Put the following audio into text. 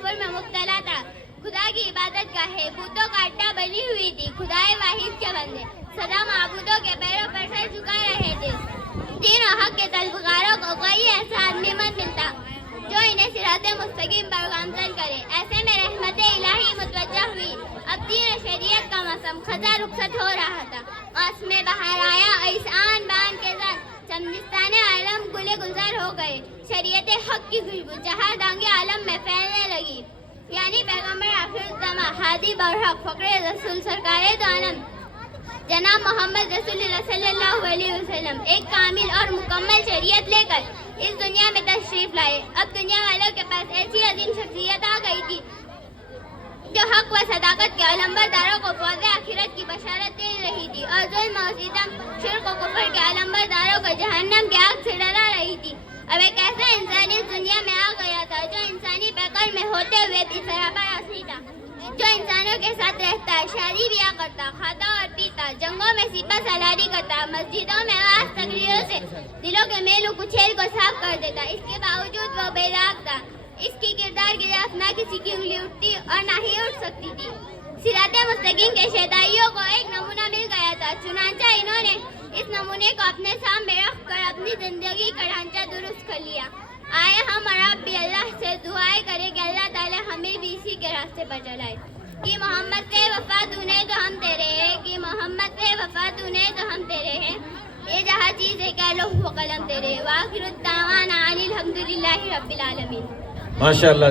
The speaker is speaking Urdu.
کفر میں مبتلا تھا. خدا کی عبادت گاہیں بتوں کا اڈا بنی ہوئی تھی. خدائے واحد کے بندے سدا معبودوں کے پیروں پر سر جھکا رہے تھے. دین و حق کے طلبگاروں کو کوئی ایسا آدمی مت ملتا جو انہیں صراط مستقیم پر گامزن کرے. ایسے میں رحمت الہی متوجہ ہوئی. اب دین و شریعت کا موسم خزاں رخصت ہو رہا تھا. موسم بہار آیا. ایسان بان کے ساتھ چمنستان عالم گلے گلزار ہو گئے. شریعت حق کی خوشبو جہاں دانگے عالم میں پھیلنے لگی. یعنی پیغمبر آخر الزماں ہادی برحق فقر رسول سرکار دو عالم جناب محمد رسول اللہ صلی اللہ علیہ وسلم ایک کامل اور مکمل شریعت لے کر اس دنیا میں تشریف لائے. اب دنیا والوں کے پاس ایسی عظیم شخصیت آ گئی تھی جو حق و صداقت کے علمبرداروں کو فوز آخرت کی بشارت دے رہی تھی اور ظلم و ستم شرک و کفر کے علمبرداروں کو جہنم کی آگ سے ڈرا رہی تھی. اب ایک ایسا انسان اس دنیا میں آ گیا تھا جو انسانی پیکر میں ہوتے ہوئے بھی سراپا اصلی تھا. جو انسانوں کے ساتھ رہتا، شادی بیاہ کرتا، کھاتا اور پیتا، جنگوں میں سپہ سالاری کرتا، مسجدوں میں آواز تقریروں سے دلوں کے میل و کچیل کو صاف کر دیتا. اس کے باوجود وہ بے داغ تھا. اس کی کردار کے خلاف نہ کسی کی انگلی اٹھتی اور نہ ہی اٹھ سکتی تھی. صراط مستقیم کے شیدائیوں کو ایک نمونہ مل گیا تھا. چنانچہ انہوں نے اس نمونے کو اپنے سامنے رکھ کر اپنی زندگی کا ڈھانچہ درست کر لیا. آئے ہم اور آپ بھی اللہ سے دعائیں کریں کہ اللہ تعالی ہمیں بھی اسی کے راستے پر چلائے. کہ محمد سے وفا تونے تو ہم تیرے ہیں. کہ محمد سے وفا تونے تو ہم تیرے ہیں. یہ جہاں چیز ہے کہ لوح و قلم تیرے. وآخر الدعوانا ان الحمدللہ رب العالمین. ماشاء اللہ.